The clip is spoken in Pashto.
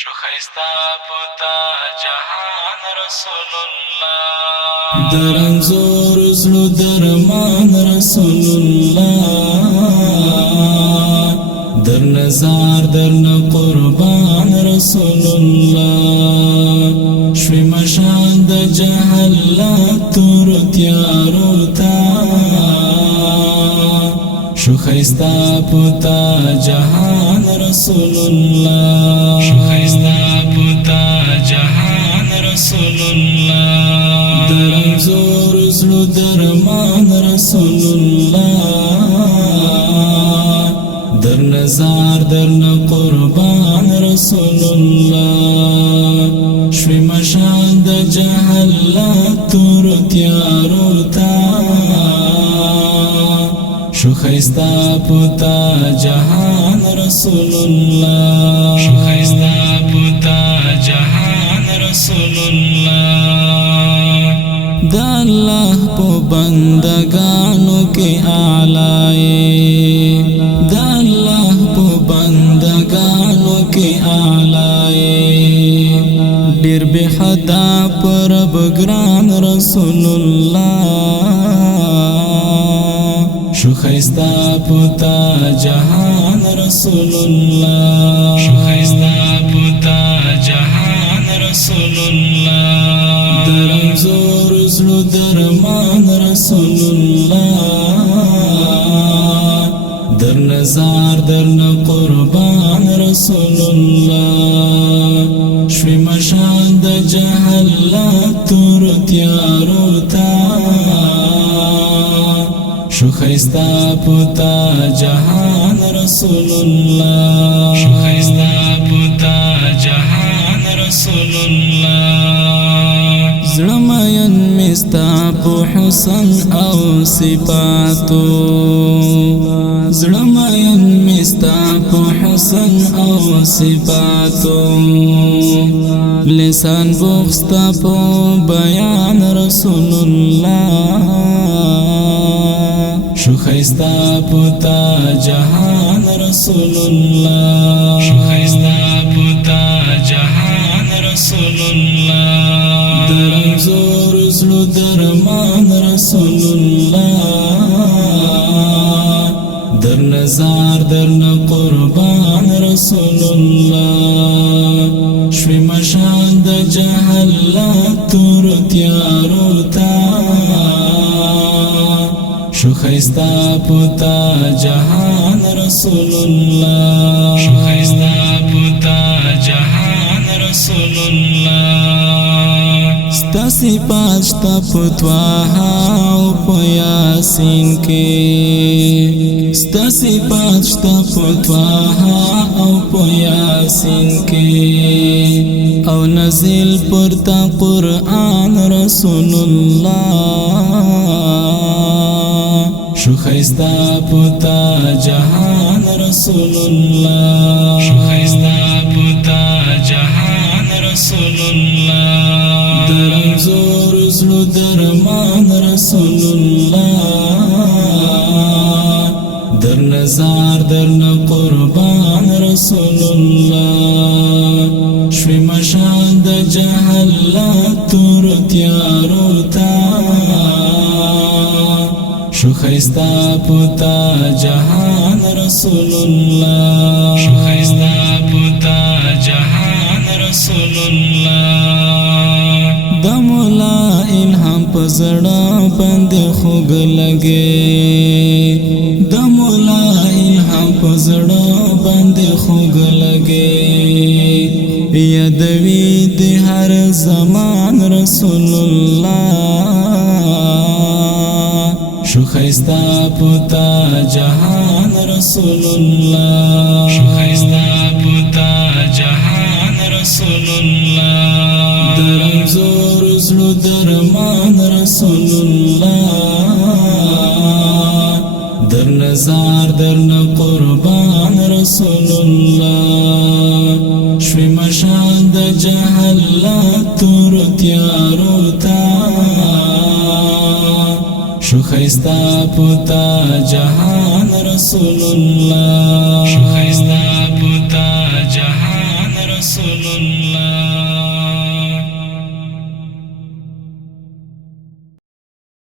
شخصتا پتا جهان رسول الله درنزور زلو درمان رسول الله در نزار در قربان رسول الله شوی مشان د جهالت تور تیارو تا شخصتا پتا جهان رسول الله شخصتا پتا جهان رسول الله درنزور زلو درمان رسول الله در نزار در قربان رسول الله شوی مشان د جهالت تور تیارو تا شخصتا پتا جهان رسول الله شخصتا پتا جهان رسول الله دا الله په بندگانو کې اعلی دا الله په بندگانو کې اعلی ډیر به حدا پر بګران رسول الله شخصتا پتا جهان رسول الله شخصتا پتا جهان رسول الله درنزور زلو درمان رسول الله در نزار در قربان رسول الله شوی مشان د جهالت تور تیارو تا شخصتا پتا جهان رسول الله شخصتا پتا جهان رسول الله زړمین مستا په حسن او صفاتو زړمین مستا په حسن او صفاتو لسان بوخستا په بیان رسول الله شخصتا پتا جهان رسول الله شخصتا پتا جهان رسول الله درنزور زلو درمان رسول الله در نزار در قربان رسول الله شوی مشان د جهالت تور تیارو تا شخصتا پتا جهان رسول الله شخصتا پتا جهان رسول الله ستا صفات شتا پتواها او پیاسین کې ستا صفات شتا پتواها او پیاسین کې او نزل پرتا قرآن رسول الله شخصتا پتا جهان رسول الله شخصتا پتا جهان رسول الله درنزور زلو درمان رسول الله در نزار در قربان رسول الله شوی مشان د جهالت تور تیارو تا شخصتا پتا جهان رسول الله شخصتا پتا جهان رسول الله د مولا الهام پزړه باندې خوګ لګي د مولا الهام پزړه باندې خوګ لګي یادوي د هر زمان رسول الله شخصتا پتا جهان رسول الله شخصتا پتا جهان رسول الله درنزور زلو درمان رسول الله در نزار در قربان رسول الله شوی مشان د جهالت تور تیارو تا شخصتا پتا جهان رسول الله شخصتا پتا جهان رسول رسول الله